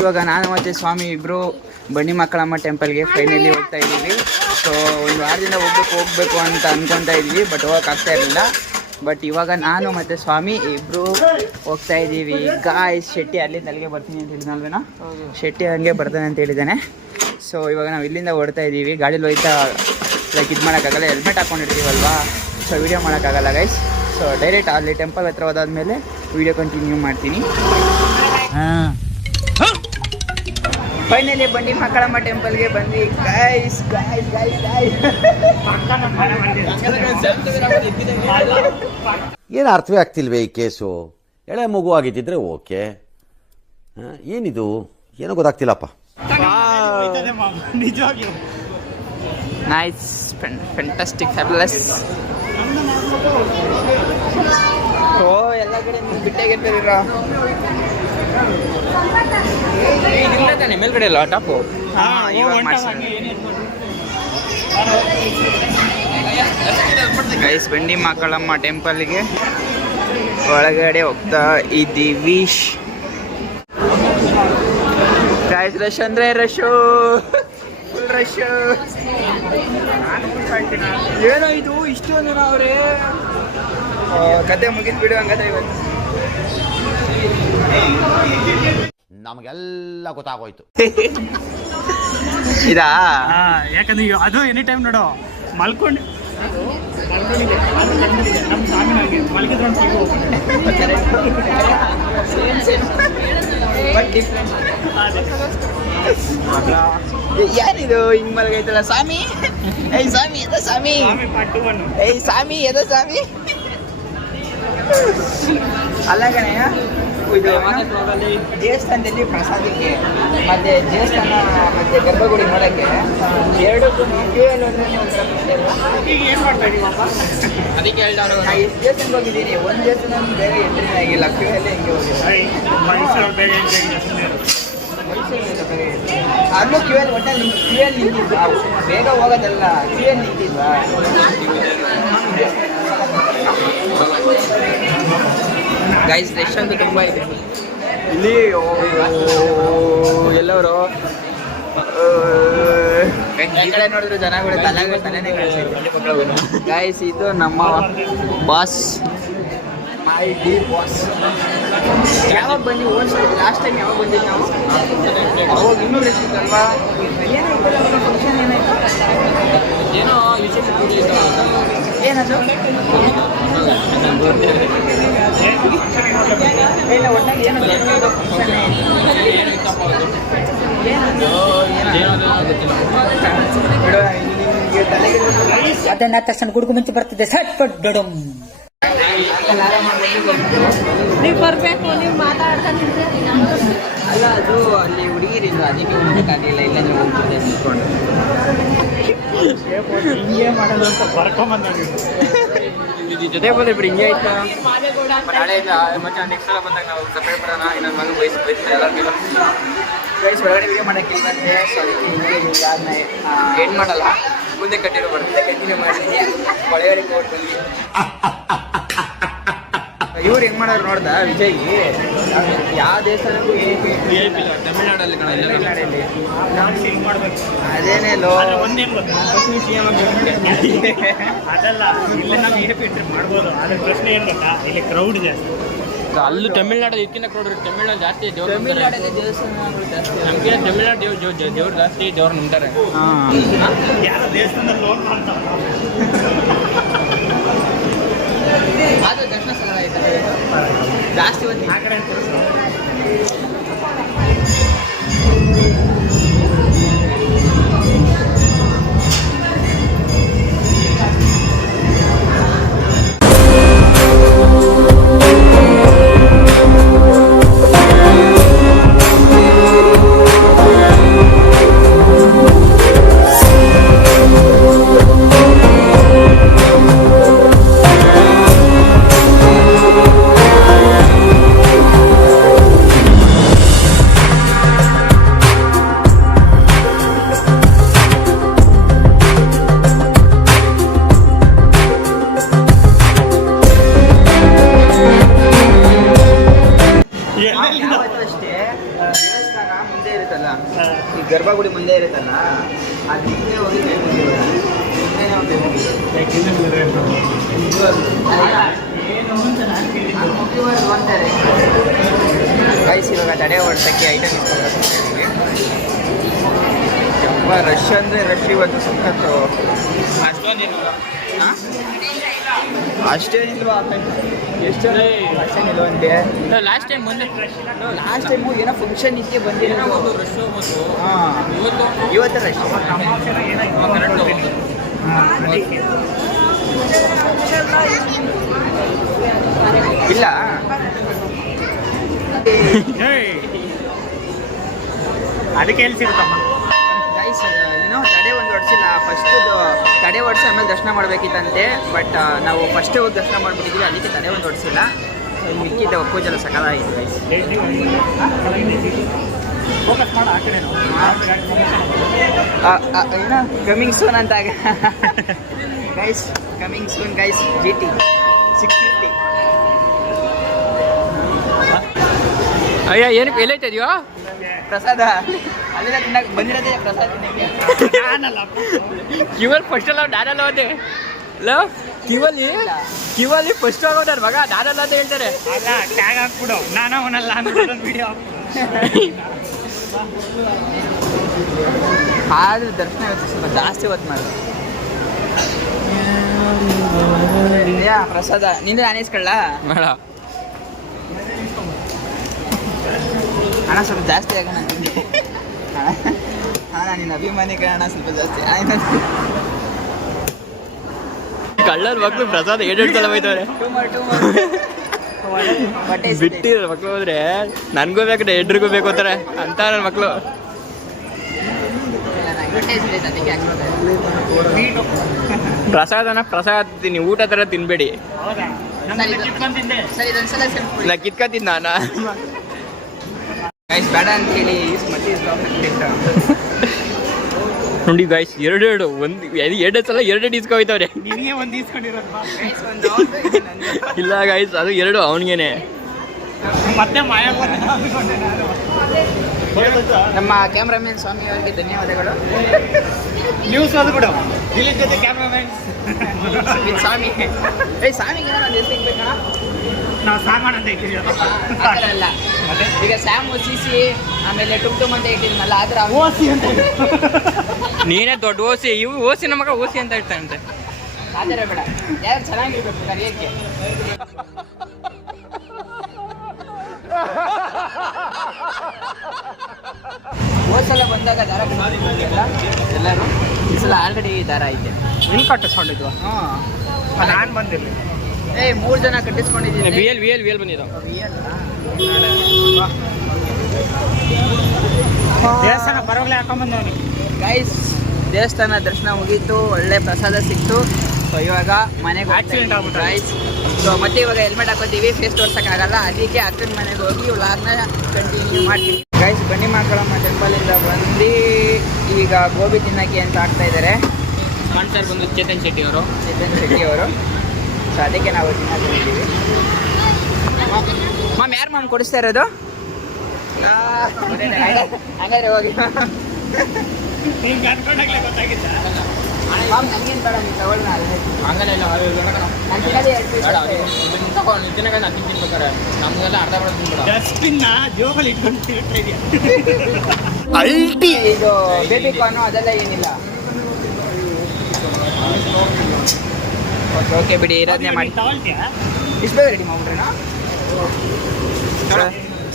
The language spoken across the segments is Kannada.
ಇವಾಗ ನಾನು ಮತ್ತು ಸ್ವಾಮಿ ಇಬ್ಬರು ಬನ್ನಿ ಮಕ್ಕಳಮ್ಮ ಟೆಂಪಲ್ಗೆ ಫೈನಲಿ ಹೋಗ್ತಾ ಇದ್ದೀವಿ. ಸೊ ಒಂದು ವಾರದಿಂದ ಹೋಗಬೇಕು ಅಂತ ಅಂದ್ಕೊತಾ ಇದ್ವಿ, ಬಟ್ ಹೋಗೋಕ್ಕಾಗ್ತಾ ಇರಲಿಲ್ಲ. ಬಟ್ ಇವಾಗ ನಾನು ಮತ್ತು ಸ್ವಾಮಿ ಇಬ್ಬರು ಹೋಗ್ತಾ ಇದ್ದೀವಿ. ಗಾಯ್ಸ್ ಶೆಟ್ಟಿ ಅಲ್ಲಿಂದ ಅಲ್ಲಿಗೆ ಬರ್ತೀನಿ ಅಂತ ಹೇಳಿದ್ನಲ್ವೇನೋ, ಶೆಟ್ಟಿ ಹಂಗೆ ಬರ್ತಾನೆ ಅಂತ ಹೇಳಿದ್ದಾನೆ. ಸೊ ಇವಾಗ ನಾವು ಇಲ್ಲಿಂದ ಹೊಡ್ತಾ ಇದ್ದೀವಿ. ಗಾಡೀಲಿ ಹೋಯ್ತಾ ಲೈಕ್ ಇದು ಮಾಡೋಕ್ಕಾಗಲ್ಲ, ಹೆಲ್ಮೆಟ್ ಹಾಕ್ಕೊಂಡಿರ್ತೀವಲ್ವಾ, ಸೊ ವೀಡಿಯೋ ಮಾಡೋಕ್ಕಾಗಲ್ಲ ಗೈಸ್. ಸೊ ಡೈರೆಕ್ಟ್ ಅಲ್ಲಿ ಟೆಂಪಲ್ ಹತ್ರ ಹೋದಾದ್ಮೇಲೆ ವೀಡಿಯೋ ಕಂಟಿನ್ಯೂ ಮಾಡ್ತೀನಿ. ಫೈನಲಿ ಬಂಡಿ ಮಕ್ಕಳಮ್ಮ ಟೆಂಪಲ್ಗೆ ಬಂದ್ವಿ ಗೈಸ್. ಏನು ಅರ್ಥವೇ ಆಗ್ತಿಲ್ವೇ ಈ ಕೇಸು? ಎಳೆ ಮಗು ಆಗಿದ್ದಿದ್ರೆ ಓಕೆ, ಏನಿದು ಏನೋ ಗೊತ್ತಾಗ್ತಿಲ್ಲಪ್ಪ. Nice, fantastic, fabulous. ಓ ಎಲ್ಲ ಕಡೆ ಬಿಟ್ಟಾಗಿರ್ತಾರ ತಾನೆ ಮೇಲ್ಗಡೆ ಅಲ್ಲ ಟಾಪು. ಗೈಸ್ ಬಂಡಿ ಮಕ್ಕಳಮ್ಮ ಟೆಂಪಲ್ಗೆ ಒಳಗಡೆ ಹೋಗ್ತಾ ಇದ್ದೀವಿ. ಗೈಸ್ ರಶ್ ಅಂದ್ರೆ ರಶು, ಫುಲ್ ರಶ್. ಏನೋ ಇದು ಇಷ್ಟೊಂದು ಅವ್ರೆ ಕತೆ ಮುಗಿದ್ ಬಿಡು ಹಂಗಾದ್ರೆ ಇವತ್ತು. ನಮಗೆಲ್ಲ ಗೊತ್ತಾಗೋಯ್ತು. ಇದಾ ಯಾಕಂದ್ರೆ ಅದು ಎನಿ ಟೈಮ್ ನೋಡು ಮಲ್ಕೊಂಡು ಯಾರಿದು ಹಿಂಗ್ ಮಲಗೈತಲ್ಲ ಸ್ವಾಮಿ? ಏಯ್ ಸ್ವಾಮಿ ಎದ ಸ್ವಾಮಿ, ಏಯ್ ಸ್ವಾಮಿ ಎದ ಸ್ವಾಮಿ. ಅಲ್ಲ ಕಣಯ್ಯ, ಇದು ದೇವಸ್ಥಾನದಲ್ಲಿ ಪ್ರಸಾದಕ್ಕೆ ಮತ್ತೆ ದೇವಸ್ಥಾನ ಮತ್ತೆ ಗರ್ಭಗುಡಿ ನೋಡಕ್ಕೆ ಎರಡಕ್ಕೂ ಕ್ಯೂ ಎಲ್ಲಿ ಅಂದ್ರೆ ಈಗ ಏನು ಮಾಡ್ತಾ ಇದೀವಪ್ಪ? ಅದಕ್ಕೆ ಹೇಳ್ದವನು ನಾ ಎಷ್ಟು ದೇವಸ್ಥಾನಕ್ಕೆ ಹೋಗಿದ್ದೀನಿ, ಒಂದು ದೇವಸ್ಥಾನ ಬೇರೆ ಎಂಟ್ರಿನೇ ಆಗಿಲ್ಲ, ಕ್ಯೂ ಅಲ್ಲೇ ಹಿಂಗೆ ಹೋಗಿಲ್ಲ. ಮೈಸೂರು ಬೇರೆ ಅಲ್ಲೂ ಕ್ಯೂ ಎಲ್ಲಿ ಒಟ್ಟಲ್ಲಿ ಕ್ಯೂ ಎಲ್ಲಿ ನಿಂತಿದ್ವಾ, ಬೇಗ ಹೋಗೋದಲ್ಲ ಕ್ಯೂ ಎಲ್ಲಿ ನಿಂತಿದ್ವಾ. ಗೈಸ್ ರಶ್ ಅಂತೂ ತುಂಬ ಇದೆ ಇಲ್ಲಿ. ಎಲ್ಲವರು ಈ ಕಡೆ ನೋಡಿದ್ರು ಜನಗಳು ತಲೆನೇ ಕಾಣಿಸ್ತಿದೆ. ಗೈಸ್ ಇದು ನಮ್ಮ ಬಾಸ್, ಮೈ ಡಿ ಬಾಸ್. ಯಾವಾಗ ಬನ್ನಿ ಓಡಿಸ್ತೀವಿ, ಲಾಸ್ಟ್ ಟೈಮ್ ಯಾವಾಗ ಬಂದಿದ್ದು ನಾವು? ಅವಾಗ ಇನ್ನೂ ರಶ್ ಇತ್ತಲ್ವಾ? ಏನಾಯ್ತು ಫಂಕ್ಷನ್? ಏನಾಯ್ತು ಏನೋ ವಿಶೇಷ ಪೂಜೆ ಇತ್ತು. ಏನದು ಇಲ್ಲ ಒಟ್ಟಾಗಿ ಏನದು ಫಂಕ್ಷನ್ ಅದನ್ನ ತಕ್ಷಣ ಗುಡುಗು ಮುಂಚೆ ಬರ್ತಿದ್ದೆ ಸಟ್ ಪಟ್ ಡೊಡಮ್. ನೀವು ಬರಬೇಕು, ನೀವು ಮಾತಾಡ್ತಾನಿದ್ರೆ ಅಲ್ಲ ಅದು ಅಲ್ಲಿ ಹುಡುಗಿರಿಲ್ಲ, ಅದಕ್ಕೆ ಹೋಗ್ಬೇಕಾಗಿಲ್ಲ. ಇಲ್ಲ ನೀವು ಹೋಗ್ತಿದ್ದೆ ನಿಂತ್ಕೊಂಡು ಹಿಂಗೆ ಮಾಡೋದು ಅಂತ ಬರ್ಕೊಂಬಂದ ಜೊತೆ ಬಂದಿಬ್ರು ಹಿಂಗೆ ಆಯ್ತಾ. ನಾಳೆಯಿಂದ ಮತ್ತೆ ನೆಕ್ಸ್ಟ್ ಸಲ ಬಂದಾಗ ನಾವು ಸಪ್ರೇಟ್ ಮಾಡೋಣ. ಇನ್ನೊಂದು ಮಗು ಬಯಸ್ಬೇಕು ಎಲ್ಲರಿಗೂ. ಗೈಸ್ ಹೊರಗಡೆ ವಿಡಿಯೋ ಮಾಡೋಕ್ಕೆ ಬಂದೆ, ಸೊ ಅದಕ್ಕೆ ಯಾರನ್ನ ಎಂಡ್ ಮಾಡಲ್ಲ, ಮುಂದೆ ಕಂಟಿನ್ಯೂ ಬರ್ತದೆ. ಕಂಟಿನ್ಯೂ ಮಾಡಿದ್ದೀನಿ, ಒಳಗಡೆ ಹೋಗಿ ಬಂದ್ವಿ. ಇವ್ರು ಹೆಂಗ್ ಮಾಡೋರು ನೋಡ್ದ ವಿಜಯ್? ಯಾವ ದೇವಸ್ಥಾನಕ್ಕೂ ತಮಿಳ್ನಾಡಲ್ಲಿ ಅದೇನೇ ಲೋ ಅದಲ್ಲ, ಇಲ್ಲಿ ನಾವು ಎ.ಪಿ ಎಂಟ್ರಿ ಮಾಡ್ಬೋದು. ಅದ್ರ ಪ್ರಶ್ನೆ ಏನು ಗೊತ್ತಾ, ಇಲ್ಲಿ ಕ್ರೌಡ್ ಇದೆ. ಅಲ್ಲೂ ತಮಿಳ್ನಾಡು ಇದಕ್ಕಿಂತ ಕ್ರೌಡ್ ಇರುತ್ತೆ. ತಮಿಳ್ನಾಡು ಜಾಸ್ತಿ ದೇವ್ರು, ದೇವಸ್ಥಾನಗಳು ಜಾಸ್ತಿ. ನಮ್ಗೆ ತಮಿಳ್ನಾಡು ದೇವ್ರು ಜಾಸ್ತಿ ದೇವ್ರು ನಂಬ್ತಾರೆ. ಯಾರೋ ದೇವಸ್ಥಾನದಲ್ಲಿ ಲೋನ್ ಮಾಡ್ತಾರೆ. ಅದು ದರ್ಶನ ಸ್ಥಳ ಆಯ್ತಲ್ಲ ಜಾಸ್ತಿ ಒಂದು ಆ ಕಡೆ ಮುಂದೆ ಇರುತ್ತಲ್ಲ, ಈ ಗರ್ಭಗುಡಿ ಮುಂದೆ ಇರುತ್ತಲ್ಲ, ಅದು ಹಿಂದೆ ಹೋಗಿ ಕೈ ಮುಗಿಯೋದು. ಹಿಂದೆನೇ ಹೋಗಿ ಕೈ ಮುಗಿಯೋದು. ಮುಗಿಯುವವರೆಗೂ ಅಂತಾರೆ. ಗೈಸ್ ಇವಾಗ ತಡೆ ಓಡಿಸೋಕ್ಕೆ ಐಟಮ್ ಇಟ್ಕೊಂಡಿದ್ದೀವಿ. ತುಂಬ ರಶ್ ಅಂದರೆ ರಶ್ ಇವತ್ತು ಸಖತ್ತು. ಅಷ್ಟೇನಿಲ್ವಾ? ಎಷ್ಟು ಅಷ್ಟೇನಿಲ್ವಂತೆ. ಲಾಸ್ಟ್ ಟೈಮ್ ಬಂದು ಲಾಸ್ಟ್ ಟೈಮು ಏನೋ ಫಂಕ್ಷನ್ ಇದಕ್ಕೆ ಬಂದಿರೋದು. ಹಾಂ, ಇವತ್ತು ರಶ್ ಇಲ್ಲ. ಅದಕ್ಕೆ ಎಲ್ಸಿರುತ್ತಮ್ಮ ಗೈಸ್ ಏನೋ ತಡೆ ಒಂದು ಹೊಡ್ಸಿಲ್ಲ. ಫಸ್ಟ್ ತಡೆ ಹೊಡ್ಸಿ ಆಮೇಲೆ ದರ್ಶನ ಮಾಡಬೇಕಿತ್ತಂತೆ. ಬಟ್ ನಾವು ಫಸ್ಟೇ ಹೋಗಿ ದರ್ಶನ ಮಾಡ್ಬಿಟ್ಟಿದ್ವಿ, ಅದಕ್ಕೆ ತಡೆ ಒಂದು ಹೊಡ್ಸಿಲ್ಲ. ಮಿಕ್ಕಿದ್ದ ಪೂಜೆಲ್ಲ ಸಕಾಲಾಗಿದೆ ಗೈಸ್. ಫೋಕಸ್ ಮಾಡಿ ಆ ಕಡೆ ಏನೋ ಕಮಿಂಗ್ ಸೂನ್ ಅಂತ guys, coming soon guys. GT 650. ಅಯ್ಯ ಏನಕ್ಕೆ ಎಲ್ಲೈತೆ ಇದೆಯೋ ಪ್ರಸಾದ ಅಲ್ಲೆಲ್ಲ ತಿನ್ನಕ್ಕೆ ಬಂದಿರೋದೇ ಪ್ರಸಾದ ತಿನ್ನಕ್ಕೆ. ಕಿವಲ್ಲಿ ಫಸ್ಟ್ ಅಲ್ಲ ನಾನಲ್ಲ ಹೋದೆ ಅಲ್ಲ, ಕಿವಲ್ಲಿ ಫಸ್ಟ್ ಆಗೋದು ನನ್ನ ಮಗ ನಾನಲ್ಲ ಅಂತ ಹೇಳ್ತಾರೆ. ಅಲ್ಲ ಟ್ಯಾಗ್ ಹಾಕ್ಬಿಡು, ನಾನು ಅವನಲ್ಲ ಅಂದ್ಬಿಟ್ಟು ವಿಡಿಯೋ ಆದ್ರೆ ದರ್ಶನ ಇವತ್ತು ಸ್ವಲ್ಪ ಜಾಸ್ತಿ ಹೊತ್ತು ಮಾಡಿದೆ. ಪ್ರಸಾದ ನಿಂದು ನಾನು ಇಸ್ಕೊಳ್ಳ ಬೇಡ ಹಣ ಸ್ವಲ್ಪ ಜಾಸ್ತಿ ಆಗೋಣ ನಿಂಗೆ. ಹಣ ನಿನ್ನ ಅಭಿಮಾನಿ ಹಣ ಸ್ವಲ್ಪ ಜಾಸ್ತಿ ಆಯ್ತು. ಕಳ್ಳರ ಮಕ್ಳು ಪ್ರಸಾದ ಏಡೆರಡು ಸಲ ಹೋಯ್ತವ್ರೆ. ಬಿಟ್ಟಿರೋ ಮಕ್ಳು ಹೋದ್ರೆ ನನ್ಗೂ ಬೇಕು ಎಡ್ರಿಗೂ ಬೇಕು ಅಂತಾರೆ ಅಂತ ನನ್ನ ಮಕ್ಳು. ಪ್ರಸಾದ ತಿನ್ನಿ, ಊಟ ಥರ ತಿನ್ಬೇಡಿ. ಹೌದಾ? ಸರಿ ಇದೊಂದ್ಸಲ ನಾ ಕಿತ್ಕೊತೀನಿ ನಾನು. ಗೈಸ್ ಬೇಡ ಅಂತ ಹೇಳಿ ಮತ್ತೆ ನೋಡಿ ಗೈಸ್, ಎರಡು ಸಲ ಎರಡು ಇಸ್ಕೊಯ್ತವ್ರೆ. ನಿನಗೆ ಒಂದು ಈಸ್ಕೊಂಡಿರೋದು ಇಲ್ಲ ಗೈಸ್, ಅದು ಎರಡು ಅವನಿಗೇನೆ. ಮತ್ತೆ ಮಾಯ ನಮ್ಮ ಕ್ಯಾಮ್ರಾಮನ್ ಸ್ವಾಮಿ ಅವರಿಗೆ ಧನ್ಯವಾದಗಳು. ನ್ಯೂಸ್ ಅದು ಬಿಡು, ದಿಲೀಪ್ ಜೊತೆ ಕ್ಯಾಮ್ರಾಮನ್ ಸ್ವಾಮಿ ಸ್ವಾಮಿಗೆ ಏನೋ ಒಂದು ಹೆಸರು ಬೇಕಾ? ನಾವು ಸಾಮಾನು ಅಂತ ಇಟ್ಟಿದ್ದೀವಿ. ಅಲ್ಲ ಈಗ ಸ್ಯಾಮು CC ಆಮೇಲೆ ಟುಮ್ ಅಂತ ಇಟ್ಟಿದ್ನಲ್ಲ, ಆದ್ರೆ ಓಸಿ ಅಂತ ನೀನೇ ದೊಡ್ಡ ಓಸಿ, ಇವು ಓಸಿ ನಮ್ಮ ಮಗ ಓಸಿ ಅಂತ ಇರ್ತಾನಂತೆ. ಆ ಥರ ಬೇಡ, ಯಾರು ಚೆನ್ನಾಗಿರ್ಬೇಕು ಕರಿಯಕ್ಕೆ. ಹೋದ್ಸಲ ಬಂದಾಗ ದಾರ ಕಟ್ಟಿದ್ರಲ್ಲ ಎಲ್ಲರೂ, ಈ ಸಲ ಆಲ್ರೆಡಿ ದಾರ ಐತೆ. ಇಲ್ಲಿ ಕಟ್ಟಿಸ್ಕೊಂಡಿದ್ವಾ? ಹಾಂ, ನಾನು ಬಂದಿರಲಿ. 3 ಜನ ಕಟ್ಟಿಸ್ಕೊಂಡಿದ್ದೀನಿ. ವಿ ಎಲ್ ಬಂದಿದ್ದು. ದೇವಸ್ಥಾನ ಪರವಾಗಲೇ ಹಾಕೊಂಬಂದವನಿ. ಗೈಸ್ ದೇವಸ್ಥಾನ ದರ್ಶನ ಮುಗೀತು, ಒಳ್ಳೆ ಪ್ರಸಾದ ಸಿಕ್ತು. ಸೊ ಇವಾಗ ಮನೆಗೆ Accident ಆಗ್ಬಿಟ್ಟು. ಗೈಸ್. ಸೊ ಮತ್ತೆ ಇವಾಗ ಹೆಲ್ಮೆಟ್ ಹಾಕೋತೀವಿ, ಫೇಸ್ ತೋರ್ಸೋಕ್ಕಾಗಲ್ಲ, ಅದಕ್ಕೆ ಅಕ್ಕನ ಮನೆಗೆ ಹೋಗಿ ವ್ಲಾಗ್ನ ಕಂಟಿನ್ಯೂ ಮಾಡ್ತೀವಿ. ಗೈಸ್ ಬನ್ನಿ ಮಕ್ಕಳಮ್ಮ ಟೆಂಪಲಿಂದ ಬಂದು ಈಗ ಗೋಬಿ ತಿನ್ನಕ್ಕೆ ಅಂತ ಆಗ್ತಾ ಇದ್ದಾರೆ ಸ್ಪಾನ್ಸರ್ ಬಂದು ಚೇತನ್ ಶೆಟ್ಟಿ ಅವರು. ಸೊ ಅದಕ್ಕೆ ನಾವು ತಿನ್ನೋದಿದ್ದೀವಿ. ಮ್ಯಾಮ್ ಯಾರು ಮ್ಯಾಮ್ ಕೊಡಿಸ್ತಾ ಇರೋದು? ಹಂಗಾದ್ರೆ ಹೋಗಿ ಹಿಂಗೆ ಅನ್ಕೊಂಡಾಗಲೇ ಗೊತ್ತಾಗಿದ್ದ. ಮ್ಯಾಮ್ ನನಗೇನು ಬೇಡ, ನೀವು ತಗೊಳ್ಳ. ಹಂಗಲ್ಲ ಇಲ್ಲ, ನಾನು ತಿನ್ನೋದೇ 2 ಪೀಸ್ ಅಷ್ಟೇ. ತಗೊಂಡು ತಿನ್ನಕ ನಾನು ತಿನ್ಬೇಕಾರೆ ನಮಗೆಲ್ಲ ಅರ್ಧ ಬೇಡ ತಿನ್ಬೇಡ. ಡಸ್ಟ್ಬಿನ್ನ ಜೋಬಲ್ಲಿ ಇಟ್ಕೊಂಡು ತಿರ್ತಾ ಇದೆಯಾ? ಇದು ಬೇಬಿ ಕಾರ್ನು ಅದೆಲ್ಲ ಏನಿಲ್ಲ. ಓಕೆ ಬಿಡಿ, ಇರೋದನ್ನೇ ಮಾಡಿ. ತಗೊಳ್ತೀಯಾ? ಇಷ್ಟು ಬೇಗ ರೆಡಿ ಮಾಡ್ಬಿಟ್ರೇನಾ?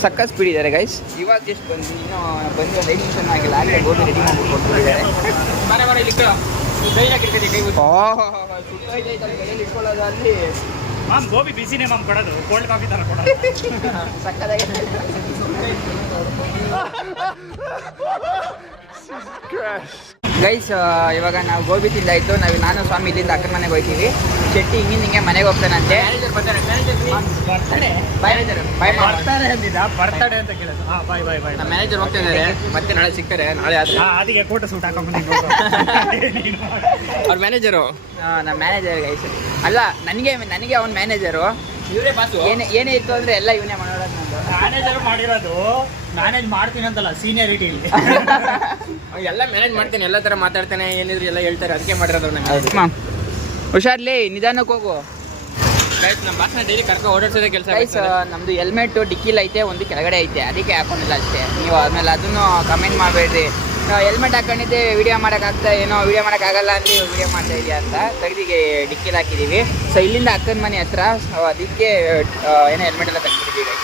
ಸಕ್ಕ ಸ್ಪೀಡ್ ಇದ್ದಾರೆ ಗೈಸ್. ಇವಾಗ ಜಸ್ಟ್ ಬಂದು ಇನ್ನೂ ಬಂದು ಒಂದು 5 ನಿಮಿಷ ಆಗಿಲ್ಲ, ಆಗಲೇ ಗೋಬಿ ರೆಡಿ ಮಾಡ್ಬಿಟ್ಟು ಕೊಟ್ಟಿದ್ದಾರೆ. ಬರ ಇಲ್ಲಿ ಕೈ ಹಾಕಿರ್ತೀವಿ, ಕೈ ಕೈಯಲ್ಲಿ ಇಟ್ಕೊಳ್ಳೋದು ಅಲ್ಲಿ ಮಾಮ್ ಗೋಬಿ ಬಿಸಿನೇ ಮಾಮ್ ಕೊಡೋದು, ಕೋಲ್ಡ್ ಕಾಫಿ ಥರ ಕೊಡೋದು. ಸಕ್ಕದಾಗಿ. ಗೈಸ್ ಇವಾಗ ನಾವು ಗೋಬಿ ತಿಂದಾಯ್ತು. ನಾನು ಸ್ವಾಮಿ ಇಲ್ಲಿಂದ ಅಕ್ಕನ ಮನೆಗೆ ಹೋಗ್ತೀವಿ. ಶೆಟ್ಟಿ ಹಿಂಗೆ ಮನೆಗೆ ಹೋಗ್ತಾನಂತೆ. ಬರ್ತಾರೆ ಅಂದಿದ್ದ, ಬರ್ತಡೆ ಅಂತ ಕೇಳೋದು. ಹಾಂ ಬಾಯ್ ಬಾಯ್ ಬಾಯ್. ನಮ್ಮ ಮ್ಯಾನೇಜರ್ ಹೋಗ್ತಾ ಇದ್ದಾರೆ, ಮತ್ತೆ ನಾಳೆ ಸಿಗ್ತಾರೆ. ನಾಳೆ ಆದ್ರೆ ಅದಕ್ಕೆ ಕೋಟ ಸೂಟ್ ಹಾಕೊಂಡ್ಬಂದು ಅವ್ರ ಮ್ಯಾನೇಜರು. ನಮ್ಮ ಮ್ಯಾನೇಜರ್ ಗೈಸ್ ಅಲ್ಲ, ನನಗೆ ಅವ್ನ ಮ್ಯಾನೇಜರು. ಇವರೇ ಬಾಸು. ಏನೇ ಇತ್ತು ಅಂದರೆ ಎಲ್ಲ ಇವನೇ ಮಾಡೋದು. ನಂದು ಮ್ಯಾನೇಜರ್ ಮಾಡಿರೋದು ಮ್ಯಾನೇಜ್ ಮಾಡ್ತೀನಿ ಅಂತಲ್ಲ ಸೀನಿಯರಿಟಿ ಇಲ್ಲಿ. ಎಲ್ಲ ಮ್ಯಾನೇಜ್ ಮಾಡ್ತೇನೆ, ಎಲ್ಲ ತರ ಮಾತಾಡ್ತಾನೆ, ಏನಿದ್ರು ಎಲ್ಲ ಹೇಳ್ತಾರೆ, ಅದಕ್ಕೆ ಮಾಡಿರೋದು ನಾನು. ಹುಷಾರ್ಲಿ, ನಿಧಾನಕ್ಕೆ ಹೋಗು. ಗೈಸ್ ನಮ್ಮ ಬಾಸ್ನ ಡೈಲಿ ಕರ್ಕೊಂಡು ಓಡಾಡ್ಸೋದೇ ಕೆಲಸ. ಗೈಸ್ ನಮ್ದು ಹೆಲ್ಮೆಟ್ ಡಿಕ್ಕಿಲ್ ಐತೆ, ಒಂದು ಕೆಳಗಡೆ ಐತೆ, ಅದಕ್ಕೆ ಹಾಕೊಂಡಿಲ್ಲ ಅಷ್ಟೇ. ನೀವು ಆದ್ಮೇಲೆ ಅದನ್ನು ಕಮೆಂಟ್ ಮಾಡಬೇಡ್ರಿ. ಹೆಲ್ಮೆಟ್ ಹಾಕೊಂಡಿದ್ದೆ ವಿಡಿಯೋ ಮಾಡೋಕ್ಕಾಗ್ತಾ ಏನೋ ವಿಡಿಯೋ ಮಾಡೋಕ್ಕಾಗಲ್ಲ ಅಂತ ವಿಡಿಯೋ ಮಾಡ್ತಾ ಇದೆಯಾ ಅಂತ ತೆಗ್ದಿಗೆ ಡಿಕ್ಕಿಲ್ ಹಾಕಿದ್ದೀವಿ. ಸೊ ಇಲ್ಲಿಂದ ಅಕ್ಕನ ಮನೆ ಹತ್ರ, ಸೊ ಅದಕ್ಕೆ ಏನೋ ಹೆಲ್ಮೆಟ್ ಎಲ್ಲ ತೆಗ್ದಿದ್ದೀವಿ.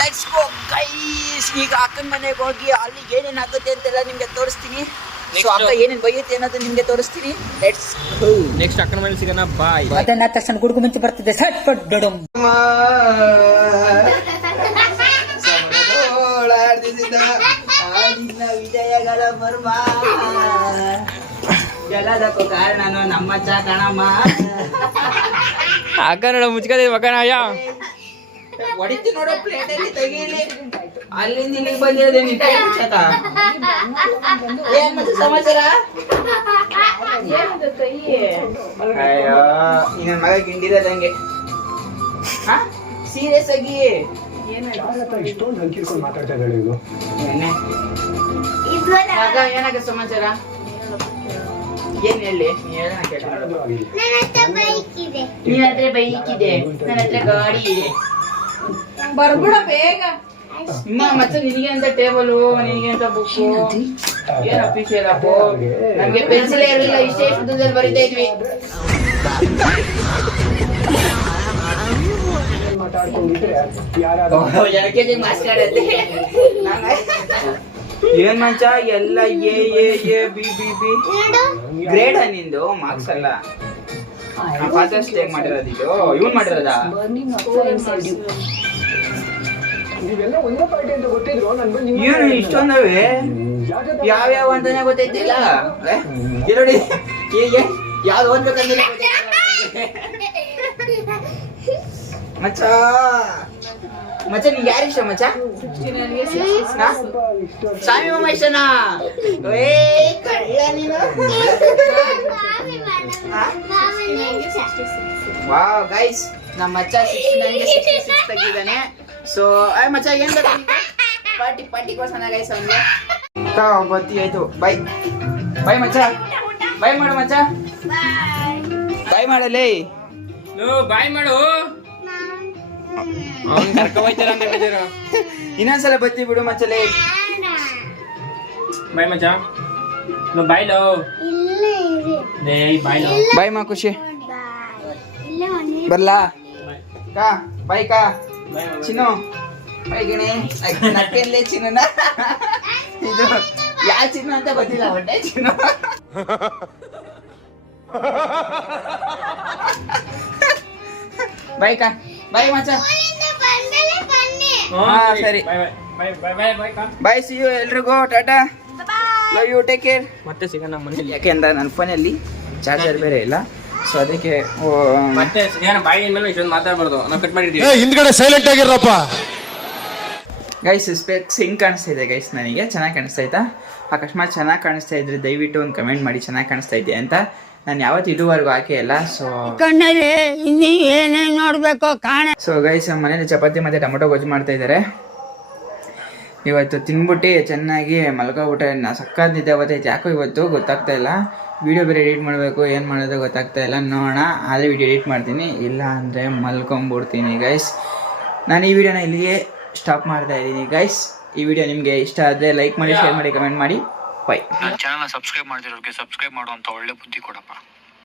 Let's go guys. ಈಗ ಅಕ್ಕನ ಮನೆಗೆ ಹೋಗಿ ಅಲ್ಲಿ ಏನೇನು ಆಗುತ್ತೆ ಅಂತೆಲ್ಲ ನಿಮಗೆ ತೋರಿಸ್ತೀನಿ. ಸೊ ಅಕ್ಕ ಏನೇನು ಬೈಯುತ್ತೆ ಅನ್ನೋದು ನಿಮಗೆ ತೋರಿಸ್ತೀನಿ. Let's go. ನೆಕ್ಸ್ಟ್ ಅಕ್ಕನ ಮೇಲೆ ಸಿಗೋಣ. ಬಾಯ್. ಅದನ್ನ ತಕ್ಷಣ ಗುಡುಗು ಮಿಂಚು ಬರ್ತಿದೆ ಸಟ್ ಪಟ್ ಡಡಮ್. ವಿಜಯಗಳ ಬರ್ಮ ಎಲ್ಲದಕ್ಕೂ ಕಾರಣನು ನಮ್ಮ ಚಾ ಕಣಮ್ಮ. ಅಕ್ಕ ನೋಡ ಮುಚ್ಕದೆ ಮಗನ ಅಯ್ಯ. ಹೊಡಿತಿ ನೋಡೋ ಪ್ಲೇಟಲ್ಲಿ ತೆಗೀಲಿ. ಅಲ್ಲಿಂದ ಇಲ್ಲಿಗೆ ಬಂದಿರೋದೇ ನೀನ್ ಚಕ. ಏನ್ ಮತ್ತೆ ಸಮಾಚಾರ? ಅಯ್ಯೋ ನಿನ್ನ ಮಗ ಗಿಂಡಿರೋದಂಗೆ. ಸೀರಿಯಸ್ ಆಗಿ ಮಗ ಏನಾಗ ಸಮಾಚಾರ? ಏನ್ ಹೇಳಿ? ನಿನ್ನ ಹತ್ರ ಬೈಕ್ ಇದೆ, ನನ್ನ ಹತ್ರ ಗಾಡಿ ಇದೆ. ಬರ್ಬಿಡ ಬೇಗ. ಮತ್ತೆ ನಿನಗೆ ಅಂತ ಟೇಬಲ್, ನಿನಗೆ ಅಂತ ಬುಕ್, ಏನ್ ಅಫಿಷಿಯಲ್ ಅಪ್ಪು. ನಮ್ಗೆ ಪೆನ್ಸಿಲ್ ಇರಲಿಲ್ಲ, ಇಷ್ಟೇ ಉದ್ದದಲ್ಲಿ ಬರೀತಾ ಇದ್ವಿ. ಏನ್ ಮಂಚ ಎಲ್ಲ A B B B grade ನಿಂದು ಮಾರ್ಕ್ಸ್ ಅಲ್ಲ. ಫಾದರ್ಸ್ ಡೇ ಮಾಡಿರೋದು ಇದು, ಇವನ್ ಮಾಡಿರೋದಾ? ಏನು ಇಷ್ಟೊಂದವೆ? ಯಾವ್ಯಾವ ಅಂತಾನೆ ಗೊತ್ತೈತಿಲ್ಲ. ನೋಡಿ ಯಾವ್ದು ಓದ್ಬೇಕಂದ್ರೆ ಮಚ್ಚ. ಮಚ್ಚ ನಿಂಗೆ ಯಾರು ಇಷ್ಟ ಮಚ್ಚ? ಸ್ವಾಮಿ ಮಾಮ ಇಷ್ಟನಾ? ವಾವ್ ಗೈಸ್, ನಮ್ಮ ಮಚ್ಚ 69 ತೆಗಿದಾನೆ. ಸೊ ಮಚ್ಚ ಏನ್ ಪಾರ್ಟಿ ಕೋಸನ ಗೈಸ್ ಅವನಿಗೆ ಬತ್ತಿ ಆಯ್ತು. ಬೈ ಬೈ ಮಚ್ಚ, ಬೈ ಮಾಡು ಮಚ್ಚ, ಬೈ ಮಾಡಲೇ. ಬಾಯ್ ಮಾಡು. ಅವ್ನು ಕರ್ಕೊ ಹೋಯ್ತಾರ ಅಂತ ಹೇಳಿದ್ರು. ಇನ್ನೊಂದ್ಸಲ ಬತ್ತಿ ಬಿಡು ಮಚ್ಚಲೇ. ಬಾಯ್ ಮಚ್ಚ. ಬಾಯ್ ಲೋ. ಬಾಯ್ ಲೋ. ಬಾಯ್ ಮಾ ಖುಷಿ. ಬರ್ಲಾ ಕಾ? ಬಾಯ್ ಕಾ ಚಿನ್ನು. ಬಾಯ್ ಗಣೆ ನಕ್ಕಲ್ಲೇ ಚಿನ್ನ. ಇದು ಯಾವ ಚಿನ್ನ ಅಂತ ಗೊತ್ತಿಲ್ಲ, ಹೊಟ್ಟೆ ಚಿನ್ನು. ಬಾಯ್ ಕಾ, ಬಾಯ್ ಮಚ್ಚ. ಸರಿ ಬಾಯ್, ಸಿ ಯು ಎಲ್ರಿಗೂ tata, love you, take care. ಮತ್ತೆ ಸಿಗೋಣ ಮನೇಲಿ. ಯಾಕೆಂದ್ರೆ ನನ್ನ ಫೋನಲ್ಲಿ ಚಾರ್ಜರ್ ಬೇರೆ ಇಲ್ಲ, ಸೊ ಅದಕ್ಕೆ ಮತ್ತೆ ಸಿಗೋಣ. ಬಾಯಿ ಮೇಲೆ ಇಷ್ಟೊಂದು ಮಾತಾಡ್ಬಾರ್ದು, ನಾವು ಕಟ್ ಮಾಡಿದ್ದೀವಿ. ಹಿಂದ್ಗಡೆ ಸೈಲೆಂಟ್ ಆಗಿರಪ್ಪ. ಗೈಸ್ ಸ್ಪೆಕ್ಸ್ ಹಿಂಗೆ ಕಾಣಿಸ್ತಾ ಇದೆ ಗೈಸ್, ನನಗೆ ಚೆನ್ನಾಗಿ ಕಾಣಿಸ್ತಾ ಇತ್ತಾ? ಅಕಸ್ಮಾತ್ ಚೆನ್ನಾಗಿ ಕಾಣಿಸ್ತಾ ಇದ್ರೆ ದಯವಿಟ್ಟು ಒಂದು ಕಮೆಂಟ್ ಮಾಡಿ ಚೆನ್ನಾಗಿ ಕಾಣಿಸ್ತಾ ಇದೆ ಅಂತ. ನಾನು ಯಾವತ್ತು ಇದುವರೆಗೂ ಹಾಕೇ ಇಲ್ಲ. ಸೊ ಕಣ್ಣಲ್ಲಿ ಇನ್ನೂ ಏನೇನು ನೋಡ್ಬೇಕು ಕಾಣ. ಸೊ ಗೈಸ್ ಮನೇಲಿ ಚಪಾತಿ ಮತ್ತು ಟೊಮೊಟೊ ಗೊಜ್ಜು ಮಾಡ್ತಾ ಇದ್ದಾರೆ. ಇವತ್ತು ತಿನ್ಬಿಟ್ಟು ಚೆನ್ನಾಗಿ ಮಲ್ಕೊಬಿಟ್ಟೆ. ಸಕ್ಕತ್ ನಿದ್ದೆ ಬರ್ತೈತೆ, ಯಾಕೋ ಇವತ್ತು ಗೊತ್ತಾಗ್ತಾ ಇಲ್ಲ. ವೀಡಿಯೋ ಬೇರೆ ಎಡಿಟ್ ಮಾಡಬೇಕು, ಏನು ಮಾಡೋದು ಗೊತ್ತಾಗ್ತಾ ಇಲ್ಲ. ನೋಡೋಣ, ಆದರೆ ವೀಡಿಯೋ ಎಡಿಟ್ ಮಾಡ್ತೀನಿ, ಇಲ್ಲ ಅಂದರೆ ಮಲ್ಕೊಂಬಿಡ್ತೀನಿ ಗೈಸ್. ನಾನು ಈ ವಿಡಿಯೋನ ಇಲ್ಲಿಗೆ ಸ್ಟಾಪ್ ಮಾಡ್ತಾ ಇದ್ದೀನಿ ಗೈಸ್. ಈ ವಿಡಿಯೋ ನಿಮಗೆ ಇಷ್ಟ ಆದರೆ ಲೈಕ್ ಮಾಡಿ, ಶೇರ್ ಮಾಡಿ, ಕಮೆಂಟ್ ಮಾಡಿ. ಬೈ. ನನ್ನ ಚಾನಲ್ನ ಸಬ್ಸ್ಕ್ರೈಬ್ ಮಾಡ್ತಿರೋರಿಗೆ ಸಬ್ಸ್ಕ್ರೈಬ್ ಮಾಡುವಂಥ ಒಳ್ಳೆ ಬುದ್ಧಿ ಕೊಡಪ್ಪ.